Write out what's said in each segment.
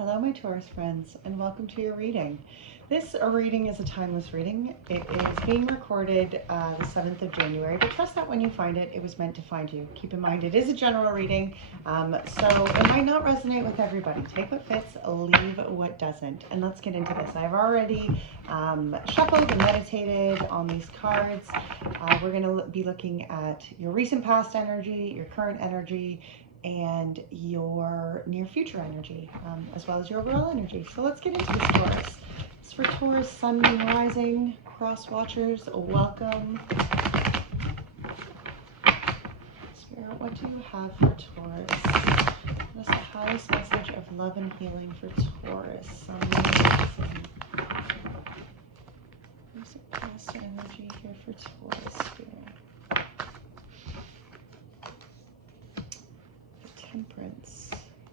Hello, my Taurus friends, and welcome to your reading. This reading is a timeless reading. It is being recorded the 7th of January, but trust that when you find it, it was meant to find you. Keep in mind, it is a general reading, so it might not resonate with everybody. Take what fits, leave what doesn't. And let's get into this. I've already shuffled and meditated on these cards. We're going to be looking at your recent past energy, your current energy, and your near future energy, as well as your overall energy. So let's get into this, Taurus. It's for Taurus, Sun, Moon, Rising, Cross Watchers, welcome. Spirit, what do you have for Taurus? What is the highest message of love and healing for Taurus? Sun, Moon, Rising. Recent past energy here for Taurus, Spirit. Temperance,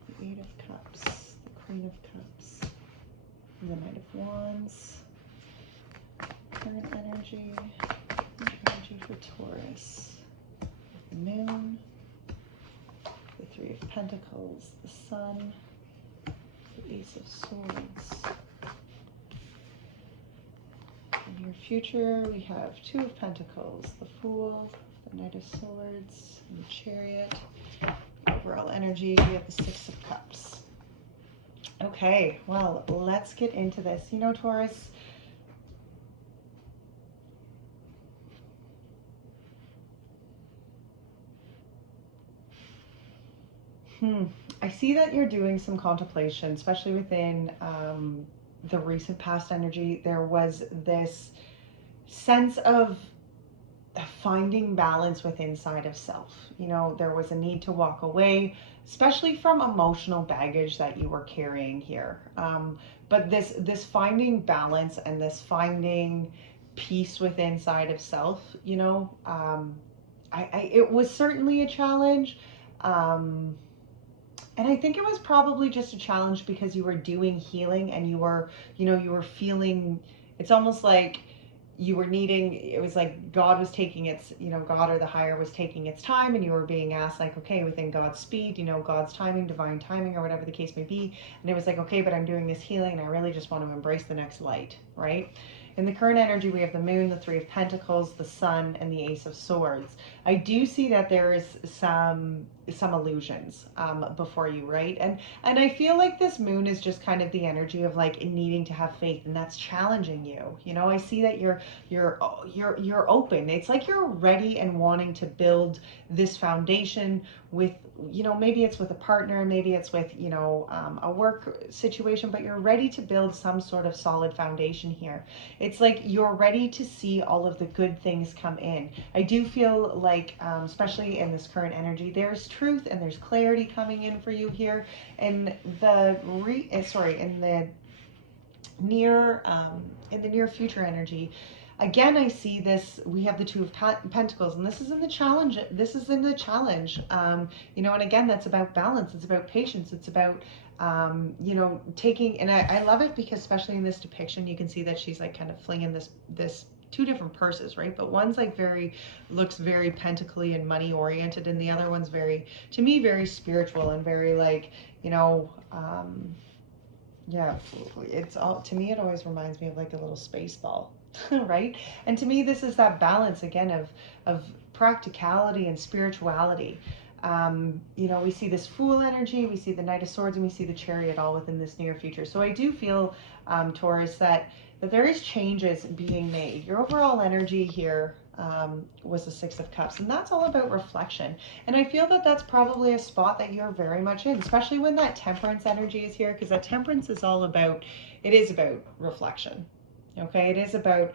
the Eight of Cups, the Queen of Cups, the Knight of Wands, current energy for Taurus, the Moon, the Three of Pentacles, the Sun, the Ace of Swords. In your future, we have Two of Pentacles, the Fool, the Knight of Swords, and the Chariot. Overall energy, we have the Six of Cups. Okay, well, let's get into this. You know, Taurus, I see that you're doing some contemplation, especially within the recent past energy. There was this sense of finding balance within inside of self. You know, there was a need to walk away, especially from emotional baggage that you were carrying here. But this finding balance and this finding peace within inside of self, you know, it was certainly a challenge. And I think it was probably just a challenge because you were doing healing and you were, you know, you were feeling, it's almost like you were needing, it was like God was taking its, you know, God or the higher was taking its time, and you were being asked like, okay, within God's speed, you know, God's timing, divine timing, or whatever the case may be. And it was like, okay, but I'm doing this healing and I really just want to embrace the next light, right? In the current energy, we have the Moon, the Three of Pentacles, the Sun, and the Ace of Swords. I do see that there is some illusions before you, right? And I feel like this Moon is just kind of the energy of like needing to have faith, and that's challenging you. You know, I see that you're open. It's like you're ready and wanting to build this foundation with, you know, maybe it's with a partner, maybe it's with, you know, a work situation, but you're ready to build some sort of solid foundation here. It's like you're ready to see all of the good things come in. I do feel like, especially in this current energy, there's truth and there's clarity coming in for you here. And in the near future energy, again, I see this, we have the Two of Pentacles, and this is in the challenge. You know, and again, that's about balance. It's about patience. It's about, you know, taking, and I love it because especially in this depiction, you can see that she's like kind of flinging this two different purses, right? But one's like looks very pentacly and money oriented, and the other one's very, to me, very spiritual and very like, you know, yeah, it's all, to me, it always reminds me of like a little space ball. Right? And to me, this is that balance again of practicality and spirituality. You know, we see this Fool energy, we see the Knight of Swords, and we see the Chariot all within this near future. So I do feel, Taurus, that there is changes being made. Your overall energy here was the Six of Cups, and that's all about reflection. And I feel that that's probably a spot that you're very much in, especially when that Temperance energy is here, because that Temperance is all about, it is about reflection. Okay, it is about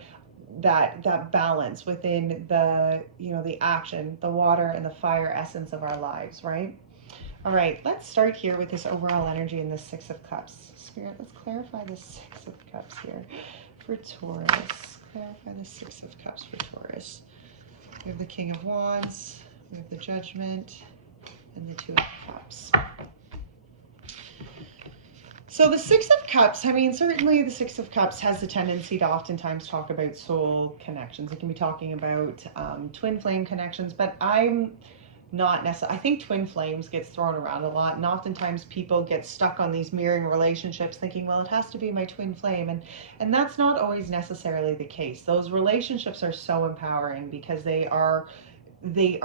that balance within the, you know, the action, the water and the fire essence of our lives, right? All right, let's start here with this overall energy in the Six of Cups. Spirit, let's clarify the Six of Cups here for Taurus. Clarify the Six of Cups for Taurus. We have the King of Wands, we have the Judgment, and the Two of Cups. So the Six of Cups, I mean, certainly the Six of Cups has the tendency to oftentimes talk about soul connections. It can be talking about twin flame connections, but I'm not necessarily. I think twin flames gets thrown around a lot, and oftentimes people get stuck on these mirroring relationships thinking, well, it has to be my twin flame, and that's not always necessarily the case. Those relationships are so empowering because they are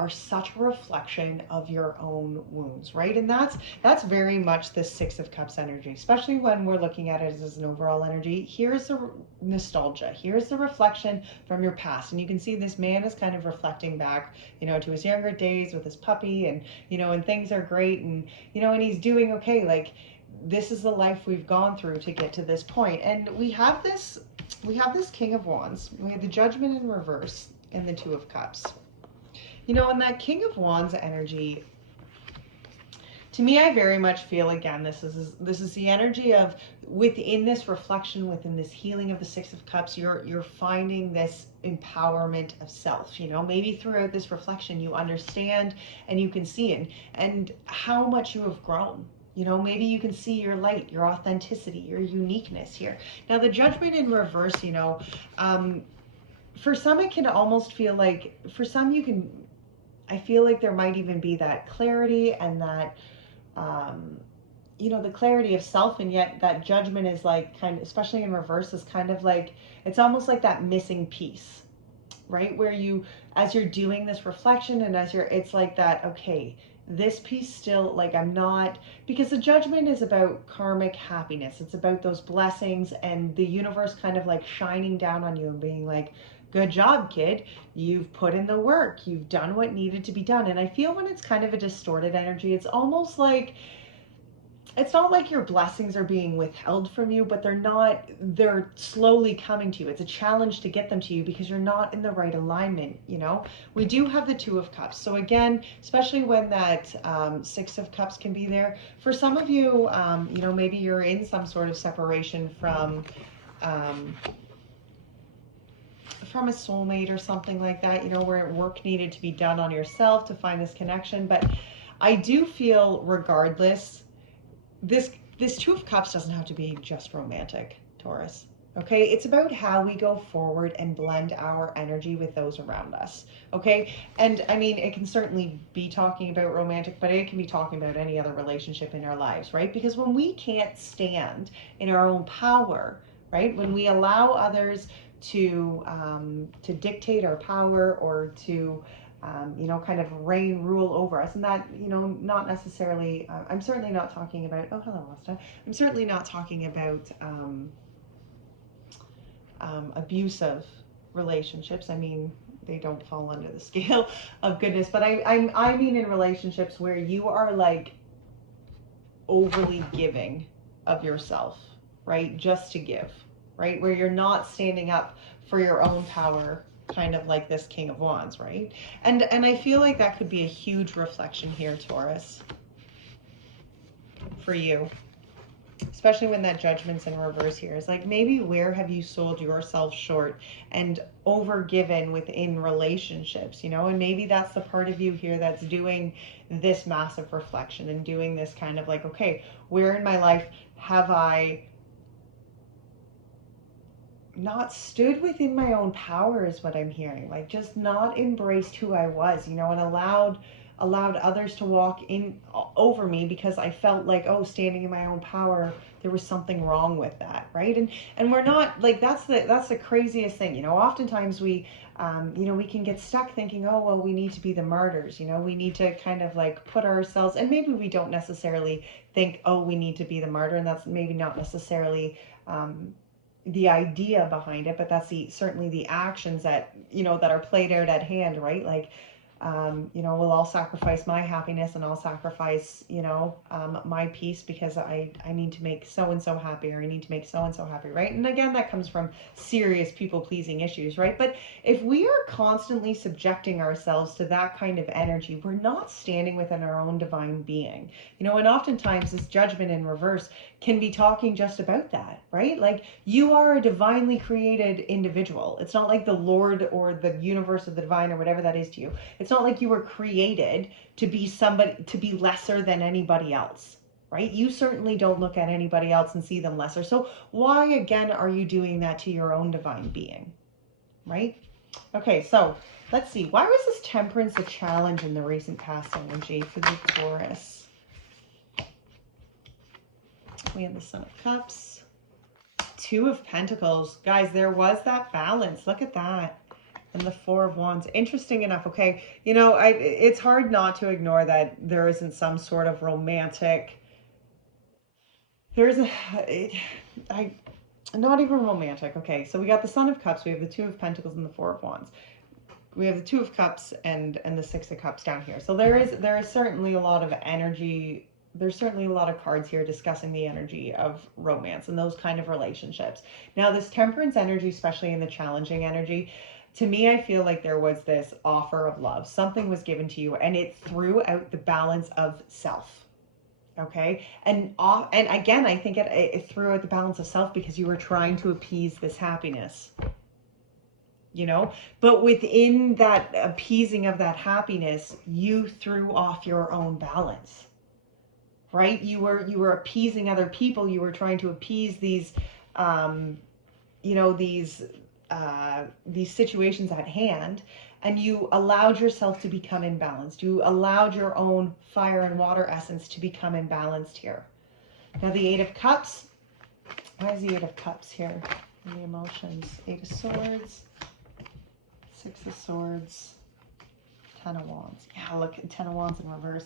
such a reflection of your own wounds, right? And that's very much the Six of Cups energy, especially when we're looking at it as an overall energy. Here's the nostalgia, here's the reflection from your past, and you can see this man is kind of reflecting back, to his younger days with his puppy, and and things are great, and and he's doing okay. Like, this is the life we've gone through to get to this point. And we have this King of Wands, we have the Judgment in reverse, and the Two of Cups. And that King of Wands energy, to me, I very much feel, again, this is the energy of, within this reflection, within this healing of the Six of Cups, you're finding this empowerment of self. Maybe throughout this reflection, you understand and you can see it, and how much you have grown. Maybe you can see your light, your authenticity, your uniqueness here. Now, the Judgment in reverse, for some, it can almost feel like, for some, I feel like there might even be that clarity and that, the clarity of self, and yet that judgment is like, kind of, especially in reverse, is kind of like, it's almost like that missing piece, right? Where as you're doing this reflection, and it's like that, okay, this piece still, like, I'm not, because the Judgment is about karmic happiness. It's about those blessings and the universe kind of like shining down on you and being like, good job, kid. You've put in the work. You've done what needed to be done. And I feel when it's kind of a distorted energy, it's almost like, it's not like your blessings are being withheld from you, but they're slowly coming to you. It's a challenge to get them to you because you're not in the right alignment. We do have the Two of Cups. So again, especially when that Six of Cups can be there. For some of you, maybe you're in some sort of separation from a soulmate or something like that, where work needed to be done on yourself to find this connection. But I do feel, regardless, this Two of Cups doesn't have to be just romantic, Taurus. Okay, it's about how we go forward and blend our energy with those around us. Okay, and I mean, it can certainly be talking about romantic, but it can be talking about any other relationship in our lives, right? Because when we can't stand in our own power, right, when we allow others to dictate our power, or to kind of rule over us, and that, not necessarily, I'm certainly not talking about, oh, hello, Asta. I'm certainly not talking about abusive relationships. I mean, they don't fall under the scale of goodness, but I mean in relationships where you are like overly giving of yourself, right? Just to give, right? Where you're not standing up for your own power, kind of like this King of Wands, right? And I feel like that could be a huge reflection here, Taurus, for you. Especially when that Judgment's in reverse here. It's like, maybe where have you sold yourself short and overgiven within relationships, and maybe that's the part of you here that's doing this massive reflection and doing this kind of like, okay, where in my life have I not stood within my own power, is what I'm hearing. Like, just not embraced who I was, and allowed others to walk in over me because I felt like, oh, standing in my own power, there was something wrong with that, right? And we're not, like, that's the craziest thing. Oftentimes we we can get stuck thinking, oh, well, we need to be the martyrs, we need to kind of like put ourselves, and maybe we don't necessarily think, oh, we need to be the martyr, and that's maybe not necessarily the idea behind it, but that's certainly the actions that that are played out at hand, right? Like, well, I'll sacrifice my happiness, and I'll sacrifice, my peace because I need to make so-and-so happy, or I need to make so-and-so happy, right? And again, that comes from serious people-pleasing issues, right? But if we are constantly subjecting ourselves to that kind of energy, we're not standing within our own divine being, and oftentimes this Judgment in reverse can be talking just about that, right? Like, you are a divinely created individual. It's not like the Lord or the universe or the divine or whatever that is to you. It's not like you were created to be somebody, to be lesser than anybody else, right? You certainly don't look at anybody else and see them lesser. So why, again, are you doing that to your own divine being, right? Okay, so let's see. Why was this temperance a challenge in the recent past energy for the Taurus? We have the Son of Cups. Two of Pentacles. Guys, there was that balance. Look at that. And the Four of Wands. Interesting enough. Okay, you know, it's hard not to ignore that there isn't some sort of romantic... Not even romantic. Okay, so we got the Son of Cups. We have the Two of Pentacles and the Four of Wands. We have the Two of Cups and the Six of Cups down here. So there is certainly a lot of energy. There's certainly a lot of cards here discussing the energy of romance and those kind of relationships. Now, this temperance energy, especially in the challenging energy, to me, I feel like there was this offer of love. Something was given to you, and it threw out the balance of self. Okay, and again, I think it threw out the balance of self because you were trying to appease this happiness. You know, but within that appeasing of that happiness, you threw off your own balance, right? You were appeasing other people. You were trying to appease these, you know, these situations at hand, and you allowed yourself to become imbalanced. You allowed your own fire and water essence to become imbalanced here. Now the Eight of Cups. Why is the Eight of Cups here in the emotions? Eight of Swords. Six of Swords, Ten of Wands. Yeah, look, Ten of Wands in reverse.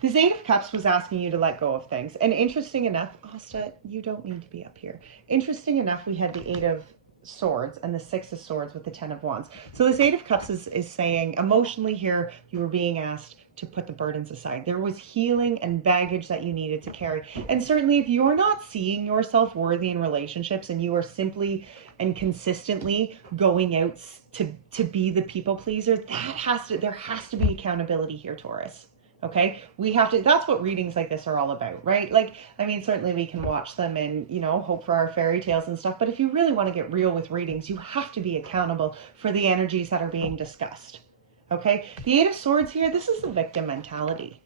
This Eight of Cups was asking you to let go of things. And interesting enough, Asta, you don't need to be up here. Interesting enough, we had the Eight of Swords and the Six of Swords with the Ten of Wands. So this Eight of Cups is saying, emotionally here, you were being asked to put the burdens aside. There was healing and baggage that you needed to carry. And certainly if you're not seeing yourself worthy in relationships and you are simply and consistently going out to be the people pleaser, there has to be accountability here, Taurus. Okay, we have to, that's what readings like this are all about, right? Like, I mean, certainly we can watch them and, you know, hope for our fairy tales and stuff, but if you really want to get real with readings, you have to be accountable for the energies that are being discussed. Okay, the Eight of Swords here, this is the victim mentality.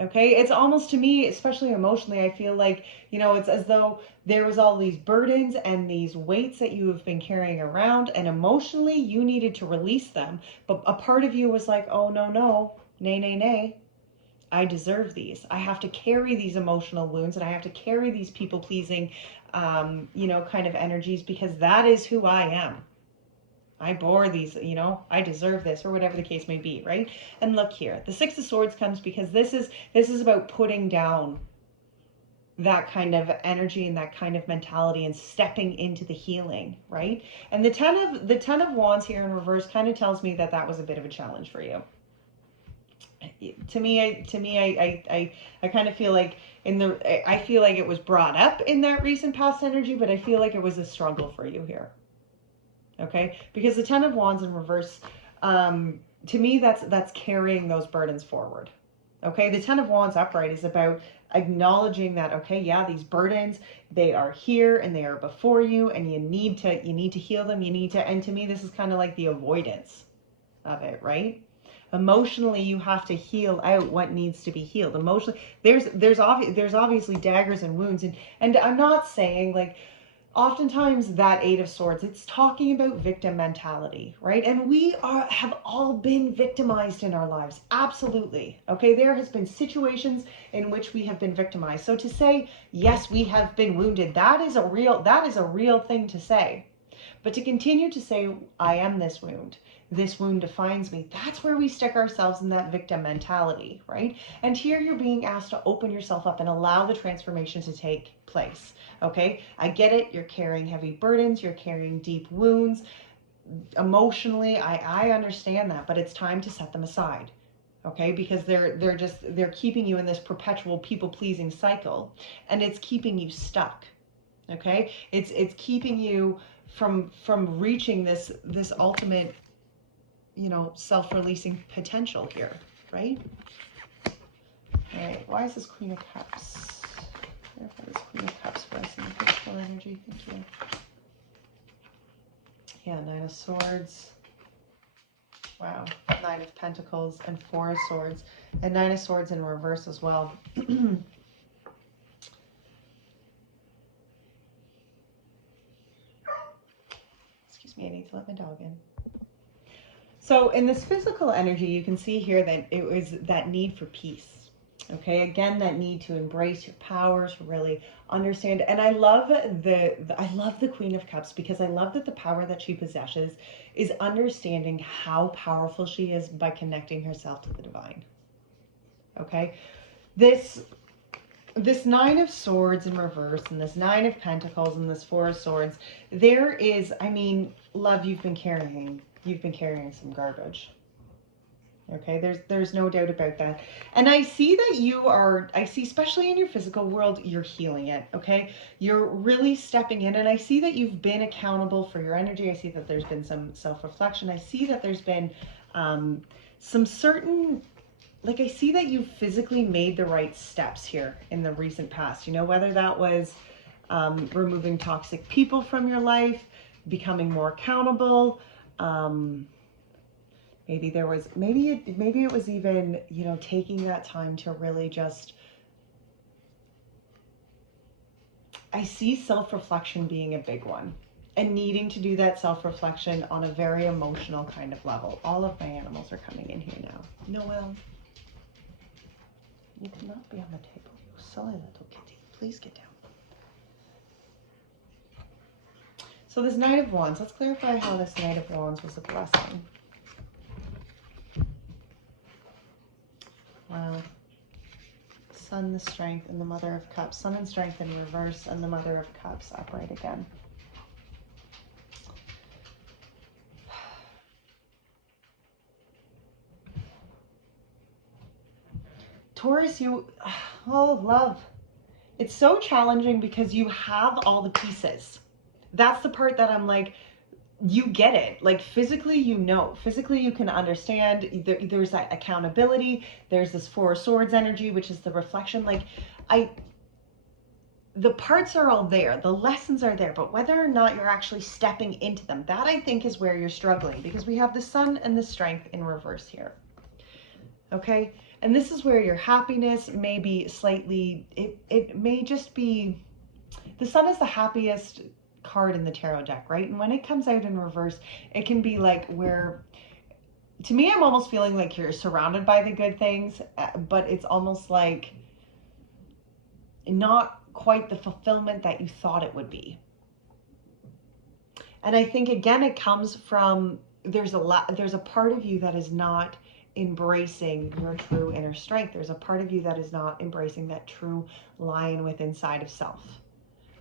Okay, it's almost, to me, especially emotionally, I feel like, you know, it's as though there was all these burdens and these weights that you have been carrying around, and emotionally you needed to release them, but a part of you was like, oh no, nay, I deserve these. I have to carry these emotional wounds, and I have to carry these people pleasing you know, kind of energies, because that is who I am. I bore these, you know, I deserve this, or whatever the case may be, right? And look here, the Six of Swords comes because this is about putting down that kind of energy and that kind of mentality and stepping into the healing, right? And the Ten of Wands here in reverse kind of tells me that that was a bit of a challenge for you. To me, I kind of feel like I feel like it was brought up in that recent past energy, but I feel like it was a struggle for you here. Okay, because the Ten of Wands in reverse, to me, that's carrying those burdens forward. Okay, the Ten of Wands upright is about acknowledging that, okay, yeah, these burdens, they are here and they are before you, and you need to heal them. And to me, this is kind of like the avoidance of it, right? Emotionally, you have to heal out what needs to be healed. Emotionally, there's obviously daggers and wounds, and I'm not saying like, oftentimes that Eight of Swords, it's talking about victim mentality, right? And we have all been victimized in our lives. Absolutely. Okay, there has been situations in which we have been victimized. So to say, yes, we have been wounded, that is a real thing to say. But to continue to say, I am this wound defines me, that's where we stick ourselves in that victim mentality, right? And here you're being asked to open yourself up and allow the transformation to take place. Okay, I get it, you're carrying heavy burdens, you're carrying deep wounds. Emotionally, I understand that, but it's time to set them aside. Okay, because they're keeping you in this perpetual people-pleasing cycle, and it's keeping you stuck. Okay, it's keeping you from reaching this ultimate, you know, self-releasing potential here, right? All right, why is this Queen of Cups? Clarify this Queen of Cups for us in the physical energy. Thank you. Yeah, Nine of Swords. Wow, Nine of Pentacles and Four of Swords. And Nine of Swords in reverse as well. okay, I need to let my dog in. So in this physical energy, you can see here that it was that need for peace. Okay, again, that need to embrace your powers, really understand. And I love the Queen of Cups, because I love that the power that she possesses is understanding how powerful she is by connecting herself to the divine. Okay, this Nine of Swords in reverse, and this Nine of Pentacles, and this Four of Swords, there is, I mean, love, you've been carrying some garbage. Okay, there's no doubt about that. And I see that I see, especially in your physical world, you're healing it. Okay, you're really stepping in, and I see that you've been accountable for your energy. I see that there's been some self-reflection. I see that there's been some certain, like, I see that you've physically made the right steps here in the recent past, you know, whether that was removing toxic people from your life, becoming more accountable, maybe it was even, you know, taking that time to really just, I see self-reflection being a big one, and needing to do that self-reflection on a very emotional kind of level. All of my animals are coming in here now. Noel, you cannot be on the table, you silly little kitty. Please get down. So this Knight of Wands, let's clarify how this Knight of Wands was a blessing. Wow. Sun, the Strength, and the Mother of Cups. Sun and Strength in reverse, and the Mother of Cups upright again. Taurus, oh, love. It's so challenging because you have all the pieces. That's the part that I'm like, you get it. Like, physically, you know. Physically, you can understand. There's that accountability. There's this Four of Swords energy, which is the reflection. Like, the parts are all there. The lessons are there. But whether or not you're actually stepping into them, that I think is where you're struggling. Because we have the Sun and the Strength in reverse here. Okay? And this is where your happiness may be slightly, it may just be, the Sun is the happiest card in the tarot deck, right? And when it comes out in reverse, it can be like where, to me, I'm almost feeling like you're surrounded by the good things, but it's almost like not quite the fulfillment that you thought it would be. And I think, again, it comes from, there's a part of you that is not embracing your true inner strength. There's a part of you that is not embracing that true lion within inside of self.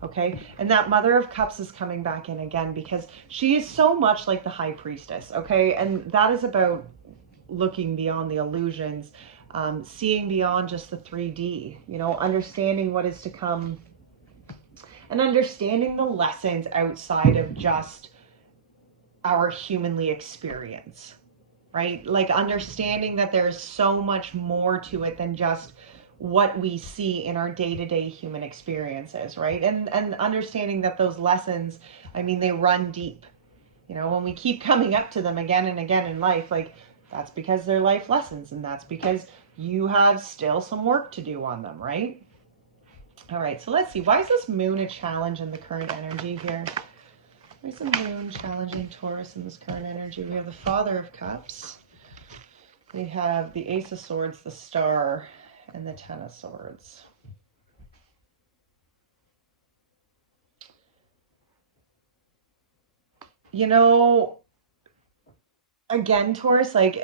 Okay, and that Mother of Cups is coming back in again because she is so much like the High Priestess. Okay, and that is about looking beyond the illusions, seeing beyond just the 3D, you know, understanding what is to come, and understanding the lessons outside of just our humanly experience, right? Like, understanding that there's so much more to it than just what we see in our day-to-day human experiences, right? And understanding that those lessons, I mean, they run deep. You know, when we keep coming up to them again and again in life, like, that's because they're life lessons, and that's because you have still some work to do on them, right? All right, so let's see. Why is this Moon a challenge in the current energy here? Why is the Moon challenging Taurus in this current energy? We have the Father of Cups. We have the Ace of Swords, the Star, and the Ten of Swords. You know, again, Taurus, like,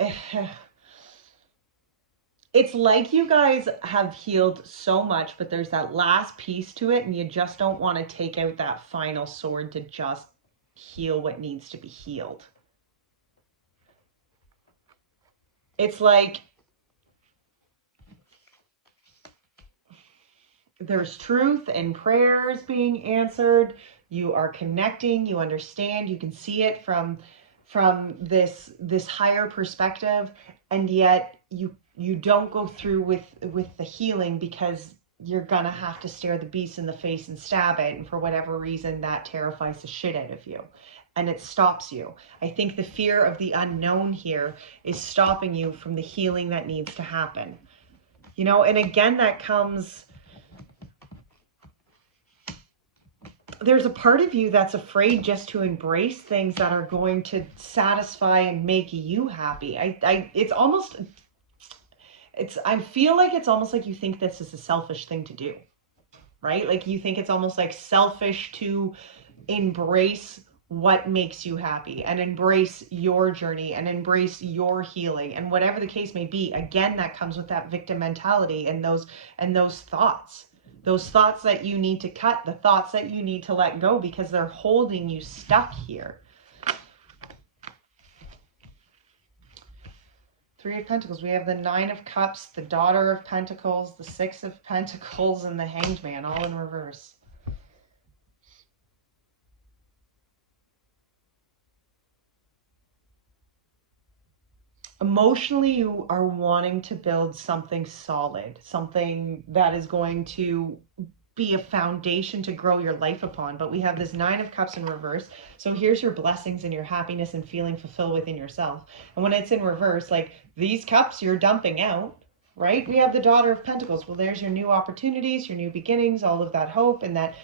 it's like you guys have healed so much, but there's that last piece to it, and you just don't want to take out that final sword to just heal what needs to be healed. It's like there's truth and prayers being answered. You are connecting, you understand, you can see it from this higher perspective, and yet you don't go through with the healing because you're gonna have to stare the beast in the face and stab it, and for whatever reason that terrifies the shit out of you and it stops you. I think the fear of the unknown here is stopping you from the healing that needs to happen. You know, and again, that comes, there's a part of you that's afraid just to embrace things that are going to satisfy and make you happy. It's almost, I feel like it's almost like you think this is a selfish thing to do, right? Like you think it's almost like selfish to embrace what makes you happy and embrace your journey and embrace your healing and whatever the case may be. Again, that comes with that victim mentality and those thoughts that you need to cut, the thoughts that you need to let go because they're holding you stuck here. Three of Pentacles. We have the Nine of Cups, the Daughter of Pentacles, the Six of Pentacles, and the Hanged Man, all in reverse. Emotionally, you are wanting to build something solid, something that is going to be a foundation to grow your life upon. But we have this Nine of Cups in reverse. So here's your blessings and your happiness and feeling fulfilled within yourself. And when it's in reverse, like these cups you're dumping out, right? We have the Daughter of Pentacles. Well, there's your new opportunities, your new beginnings, all of that hope and that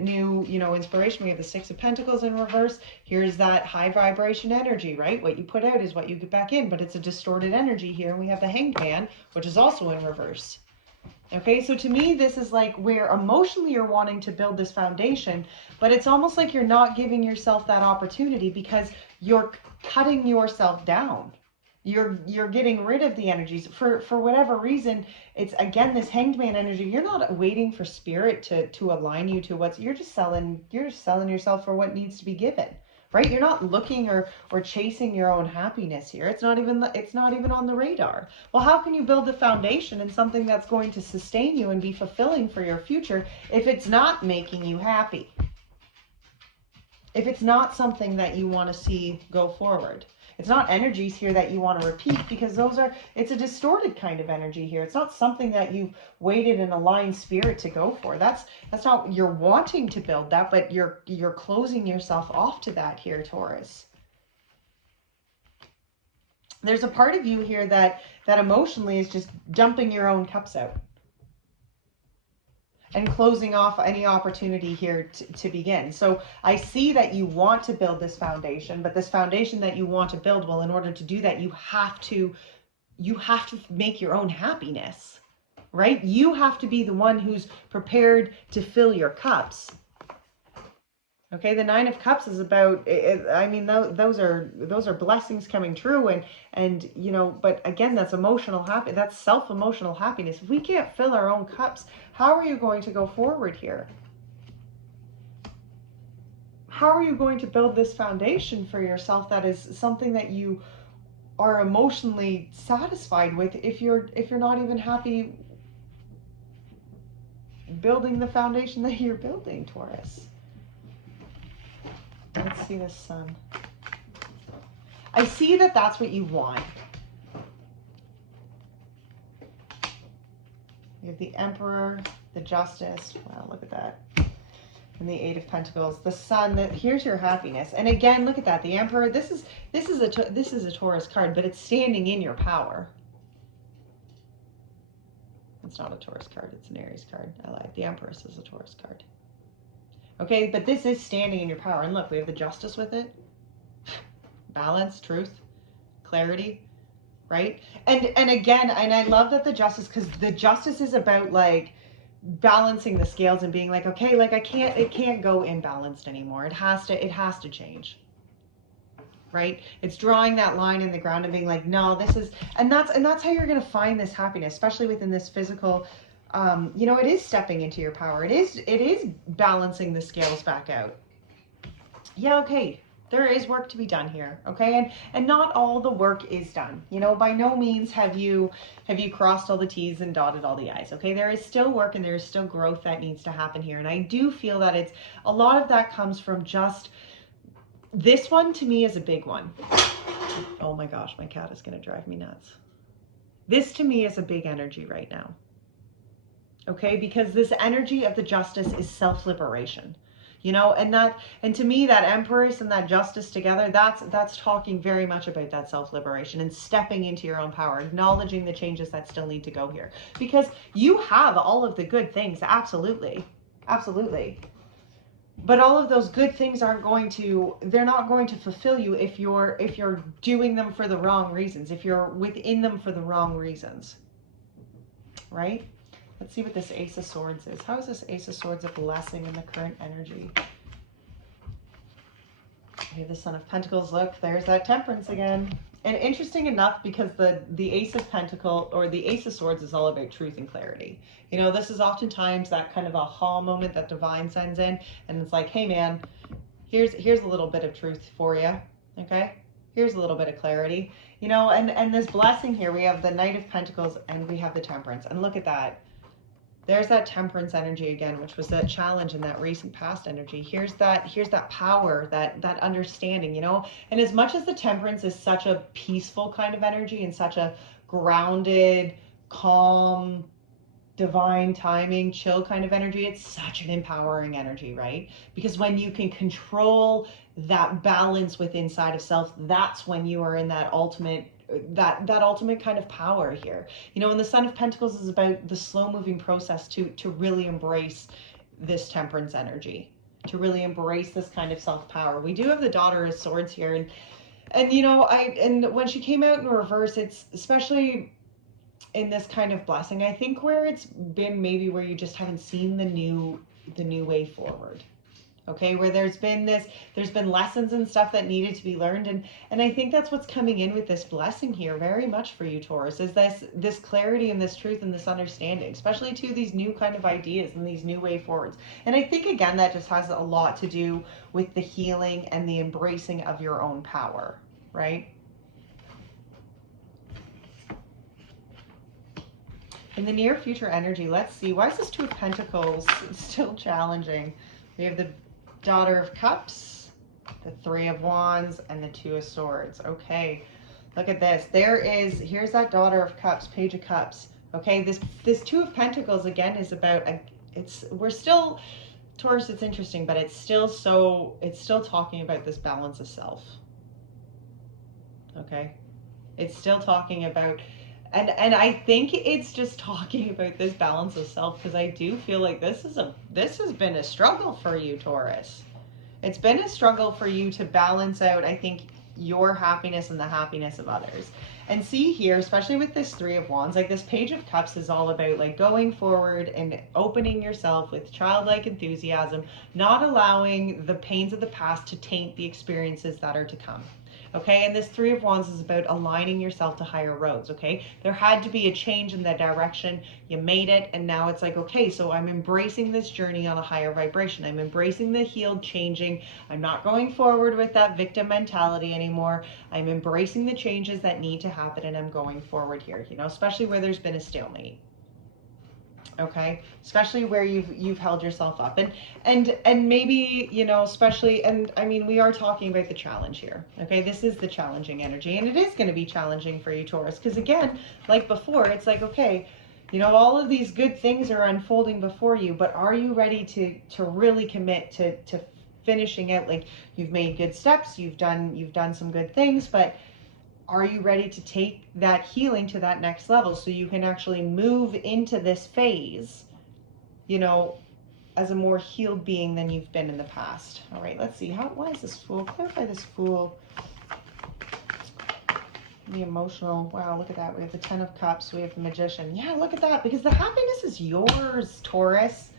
new, inspiration. We have the Six of Pentacles in reverse. Here's that high vibration energy, right? What you put out is what you get back in, but it's a distorted energy here. And we have the Hanged Man, which is also in reverse. Okay, so to me, this is like where emotionally you're wanting to build this foundation, but it's almost like you're not giving yourself that opportunity because you're cutting yourself down. You're getting rid of the energies for whatever reason. It's again this Hanged Man energy. You're not waiting for spirit to align you to what's, you're just selling yourself for what needs to be given, right? You're not looking or chasing your own happiness here. It's not even on the radar. Well, how can you build the foundation in something that's going to sustain you and be fulfilling for your future if it's not making you happy? If it's not something that you want to see go forward. It's not energies here that you want to repeat because it's a distorted kind of energy here. It's not something that you've waited and aligned spirit to go for. That's not, you're wanting to build that, but you're closing yourself off to that here, Taurus. There's a part of you here that emotionally is just dumping your own cups out and closing off any opportunity here to begin. So I see that you want to build this foundation, but this foundation that you want to build, well, in order to do that, you have to make your own happiness, right? You have to be the one who's prepared to fill your cups. Okay, the Nine of Cups is about, I mean, those are blessings coming true, and but again, that's emotional happiness, that's self-emotional happiness. If we can't fill our own cups, how are you going to go forward here? How are you going to build this foundation for yourself that is something that you are emotionally satisfied with if you're not even happy building the foundation that you're building, Taurus? Let's see the Sun. I see that that's what you want. You have the Emperor, the Justice. Wow, look at that. And the Eight of Pentacles. The Sun. Here's your happiness. And again, look at that. The Emperor. This is a Taurus card, but it's standing in your power. It's not a Taurus card. It's an Aries card. I lied. The Empress is a Taurus card. Okay, but this is standing in your power. And look, we have the Justice with it. Balance, truth, clarity, right? And again, and I love that the Justice, because the Justice is about like balancing the scales and being like, okay, like it can't go imbalanced anymore. It has to change. Right? It's drawing that line in the ground and being like, no, this is, and that's how you're going to find this happiness, especially within this physical. It is stepping into your power. It is balancing the scales back out. Yeah, okay. There is work to be done here, okay? And not all the work is done. By no means have you crossed all the T's and dotted all the I's, okay? There is still work and there is still growth that needs to happen here. And I do feel that it's a lot of that comes from just this one. To me is a big one. Oh my gosh, my cat is going to drive me nuts. This to me is a big energy right now. Okay, because this energy of the Justice is self-liberation, and to me, that Empress and that Justice together, that's talking very much about that self-liberation and stepping into your own power, acknowledging the changes that still need to go here, because you have all of the good things. Absolutely. But all of those good things aren't going to, they're not going to fulfill you if you're doing them for the wrong reasons, if you're within them for the wrong reasons, right? Let's see what this Ace of Swords is. How is this Ace of Swords a blessing in the current energy? Okay, the Son of Pentacles, look, there's that Temperance again. And interesting enough, because the Ace of Pentacles, or the Ace of Swords, is all about truth and clarity. You know, this is oftentimes that kind of aha moment that Divine sends in, and it's like, hey man, here's a little bit of truth for you, okay? Here's a little bit of clarity. You know, and this blessing here, we have the Knight of Pentacles and we have the Temperance. And look at that. There's that Temperance energy again, which was that challenge in that recent past energy. Here's that power, that understanding, you know. And as much as the Temperance is such a peaceful kind of energy and such a grounded, calm, divine timing, chill kind of energy, it's such an empowering energy, right? Because when you can control that balance within inside of self, that's when you are in that ultimate ultimate kind of power here. You know, and the Son of Pentacles is about the slow moving process to really embrace this Temperance energy, to really embrace this kind of self power. We do have the Daughter of Swords here, and you know, and when she came out in reverse, it's especially in this kind of blessing, I think, where it's been maybe where you just haven't seen the new way forward. Okay, where there's been lessons and stuff that needed to be learned, and I think that's what's coming in with this blessing here very much for you, Taurus, is this clarity and this truth and this understanding, especially to these new kind of ideas and these new way forwards. And I think again that just has a lot to do with the healing and the embracing of your own power, right? In the near future energy, let's see, why is this Two of Pentacles still challenging? We have the Daughter of Cups, the Three of Wands, and the Two of Swords. Okay, look at this. Here's that Daughter of Cups, Page of Cups. Okay, this Two of Pentacles again is about, we're still, Taurus, it's interesting, but it's still talking about this balance of self. Okay, it's still talking about, and I think it's just talking about this balance of self, because I do feel like this has been a struggle for you, Taurus. It's been a struggle for you to balance out, I think, your happiness and the happiness of others. And see here, especially with this Three of Wands, like this Page of Cups is all about like going forward and opening yourself with childlike enthusiasm, not allowing the pains of the past to taint the experiences that are to come. Okay, and this Three of Wands is about aligning yourself to higher roads, okay? There had to be a change in the direction. You made it, and now it's like, okay, so I'm embracing this journey on a higher vibration. I'm embracing the healed changing. I'm not going forward with that victim mentality anymore. I'm embracing the changes that need to happen, and I'm going forward here, you know, especially where there's been a stalemate. Okay, especially where you've held yourself up, and maybe, you know, especially, and I mean, we are talking about the challenge here. Okay, this is the challenging energy, and it is going to be challenging for you, Taurus, because again, like before, it's like, okay, you know, all of these good things are unfolding before you, but are you ready to really commit to finishing out? Like, you've made good steps, you've done some good things, but are you ready to take that healing to that next level so you can actually move into this phase, you know, as a more healed being than you've been in the past? All right, let's see. Why is this Fool? Clarify this Fool. The emotional. Wow, look at that. We have the Ten of Cups. We have the Magician. Yeah, look at that. Because the happiness is yours, Taurus.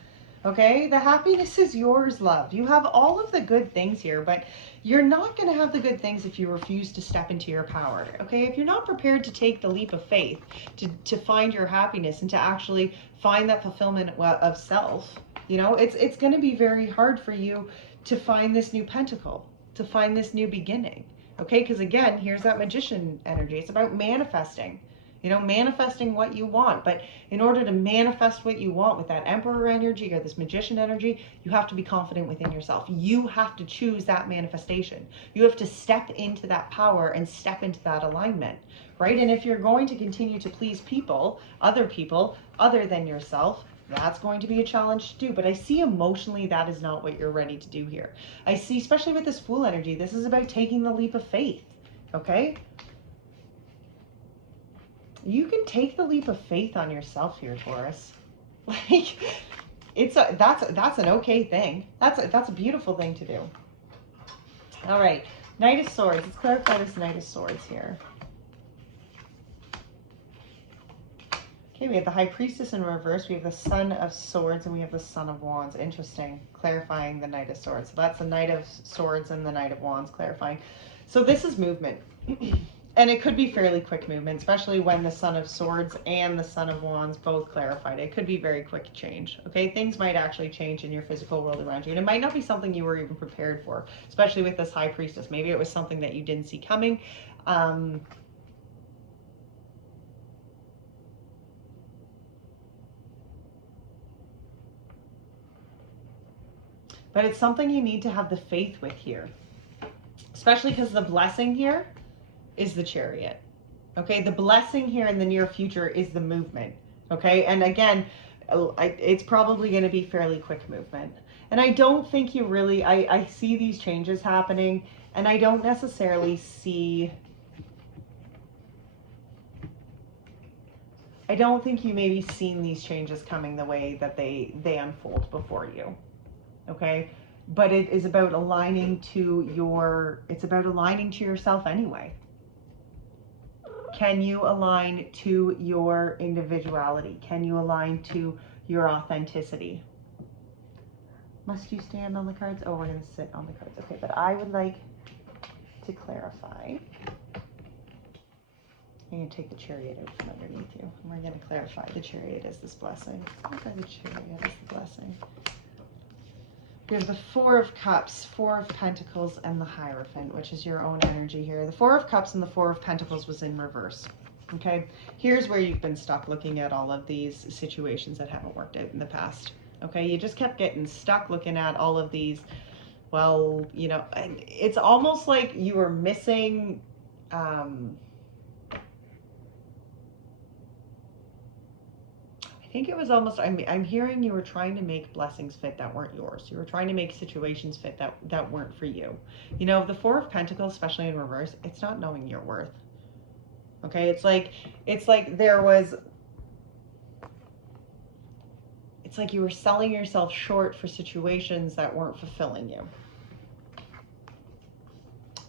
Okay, the happiness is yours, love. You have all of the good things here, but you're not going to have the good things if you refuse to step into your power. Okay, if you're not prepared to take the leap of faith to find your happiness and to actually find that fulfillment of self, you know, it's going to be very hard for you to find this new pentacle, to find this new beginning. Okay, because again, here's that Magician energy. It's about manifesting. You know, manifesting what you want. But in order to manifest what you want with that Emperor energy or this Magician energy, you have to be confident within yourself. You have to choose that manifestation. You have to step into that power and step into that alignment, right? And if you're going to continue to please people other than yourself, that's going to be a challenge to do. But I see emotionally that is not what you're ready to do here. I see, especially with this Fool energy, this is about taking the leap of faith, okay? You can take the leap of faith on yourself here, Taurus. Like, That's an okay thing. That's a beautiful thing to do. All right, Knight of Swords. Let's clarify this Knight of Swords here. Okay, we have the High Priestess in reverse, we have the Son of Swords, and we have the Son of Wands. Interesting. Clarifying the Knight of Swords. So that's the Knight of Swords and the Knight of Wands, clarifying. So this is movement. And it could be fairly quick movement, especially when the Son of Swords and the Son of Wands both clarified. It could be very quick change, okay? Things might actually change in your physical world around you, and it might not be something you were even prepared for, especially with this High Priestess. Maybe it was something that you didn't see coming. But it's something you need to have the faith with here, especially because the blessing here is the Chariot. Okay, the blessing here in the near future is the movement. Okay, and again, it's probably going to be fairly quick movement. And I don't think you really, I see these changes happening, and I don't necessarily see, I don't think you maybe seen these changes coming the way that they unfold before you. Okay, but it is about aligning to it's about aligning to yourself anyway. Can you align to your individuality? Can you align to your authenticity? Must you stand on the cards? Oh, we're going to sit on the cards. Okay, but I would like to clarify. I'm going to take the Chariot out from underneath you. And we're going to clarify the Chariot as this blessing. Clarify the Chariot as the blessing. We have the Four of Cups, Four of Pentacles, and the Hierophant, which is your own energy here. The Four of Cups and the Four of Pentacles was in reverse. Okay, here's where you've been stuck looking at all of these situations that haven't worked out in the past. Okay, you just kept getting stuck looking at all of these. Well, you know, it's almost like you were missing. I think it was almost, I'm hearing you were trying to make blessings fit that weren't yours. You were trying to make situations fit that weren't for you. You know, the Four of Pentacles, especially in reverse, it's not knowing your worth. Okay, it's like there was, it's like you were selling yourself short for situations that weren't fulfilling you.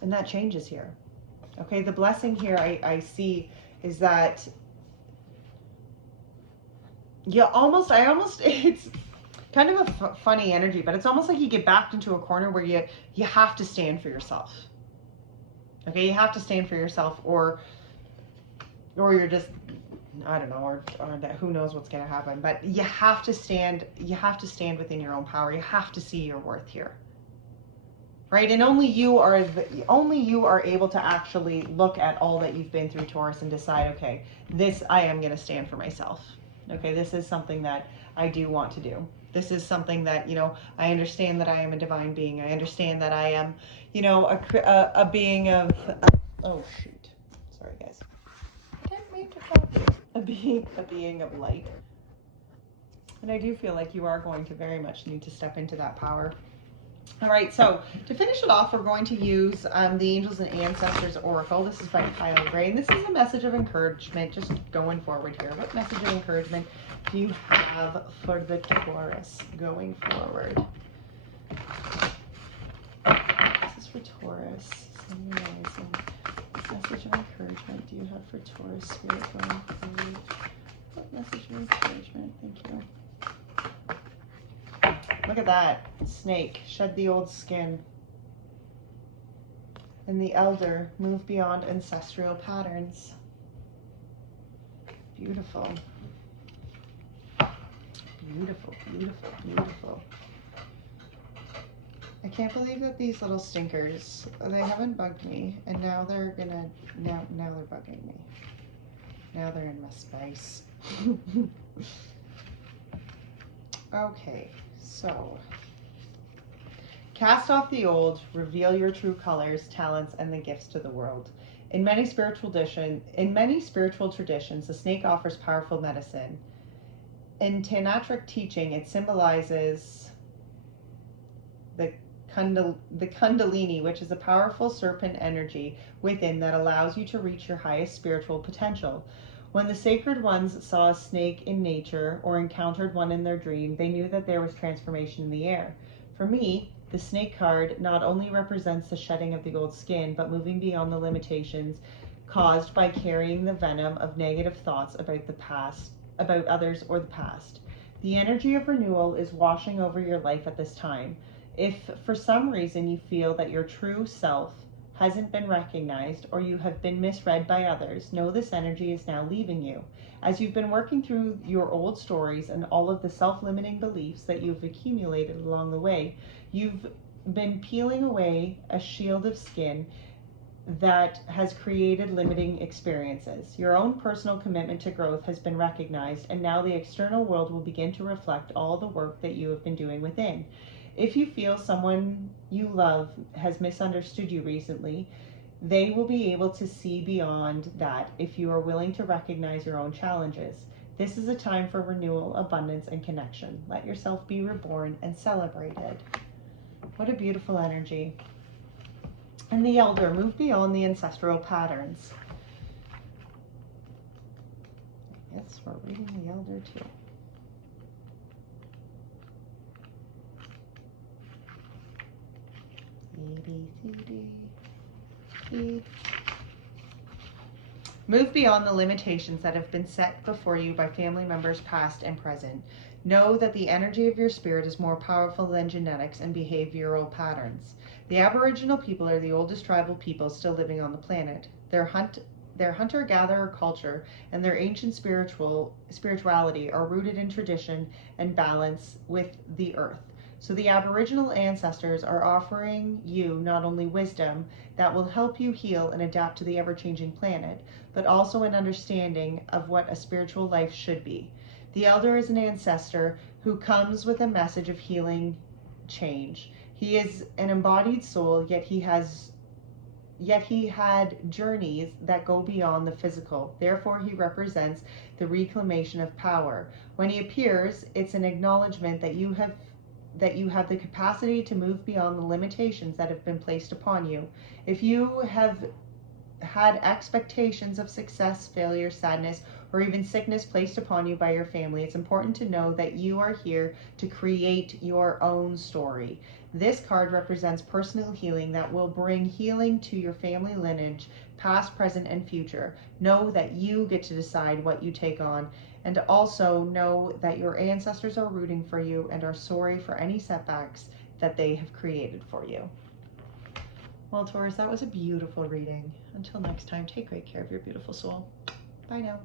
And that changes here. Okay, the blessing here I see is that it's kind of a funny energy, but it's almost like you get backed into a corner where you have to stand for yourself. Okay, you have to stand for yourself, or you're just, I don't know, or who knows what's going to happen, but you have to stand within your own power. You have to see your worth here. Right? And only you are able to actually look at all that you've been through, Taurus, and decide, okay, this, I am going to stand for myself. Okay, this is something that I do want to do. This is something that, you know, I understand that I am a divine being. I understand that I am, you know, a being of, oh shoot, sorry guys. I didn't mean to call you. A being of light. And I do feel like you are going to very much need to step into that power. All right, so to finish it off, we're going to use the Angels and Ancestors Oracle. This is by Kyle Gray, and this is a message of encouragement, just going forward here. What message of encouragement do you have for the Taurus going forward? This is for Taurus. What message of encouragement do you have for Taurus Spirit going forward? What message of encouragement? Thank you. Look at that. Snake, shed the old skin. And the Elder, move beyond ancestral patterns. Beautiful. Beautiful, beautiful, beautiful. I can't believe that these little stinkers, they haven't bugged me, and now they're gonna, now they're bugging me. Now they're in my space. Okay. So, cast off the old, reveal your true colors, talents, and the gifts to the world. In many spiritual traditions, the snake offers powerful medicine. In Tantric teaching, it symbolizes the Kundalini, which is a powerful serpent energy within that allows you to reach your highest spiritual potential. When the sacred ones saw a snake in nature or encountered one in their dream, they knew that there was transformation in the air. For me, the snake card not only represents the shedding of the old skin, but moving beyond the limitations caused by carrying the venom of negative thoughts about the past, about others or the past. The energy of renewal is washing over your life at this time. If for some reason you feel that your true self hasn't been recognized or you have been misread by others, know this energy is now leaving you. As you've been working through your old stories and all of the self-limiting beliefs that you've accumulated along the way, you've been peeling away a shield of skin that has created limiting experiences. Your own personal commitment to growth has been recognized, and now the external world will begin to reflect all the work that you have been doing within. If you feel someone you love has misunderstood you recently, they will be able to see beyond that if you are willing to recognize your own challenges. This is a time for renewal, abundance, and connection. Let yourself be reborn and celebrated. What a beautiful energy. And the elder, move beyond the ancestral patterns. Yes, we're reading the elder too. A, B, C, D, E. Move beyond the limitations that have been set before you by family members past and present. Know that the energy of your spirit is more powerful than genetics and behavioral patterns. The Aboriginal people are the oldest tribal people still living on the planet. Their hunter-gatherer culture and their ancient spirituality are rooted in tradition and balance with the earth. So the Aboriginal ancestors are offering you not only wisdom that will help you heal and adapt to the ever-changing planet, but also an understanding of what a spiritual life should be. The elder is an ancestor who comes with a message of healing change. He is an embodied soul, yet he had journeys that go beyond the physical. Therefore, he represents the reclamation of power. When he appears, it's an acknowledgement that you have the capacity to move beyond the limitations that have been placed upon you. If you have had expectations of success, failure, sadness, or even sickness placed upon you by your family, it's important to know that you are here to create your own story. This card represents personal healing that will bring healing to your family lineage, past, present, and future. Know that you get to decide what you take on, and also know that your ancestors are rooting for you and are sorry for any setbacks that they have created for you. Well, Taurus, that was a beautiful reading. Until next time, take great care of your beautiful soul. Bye now.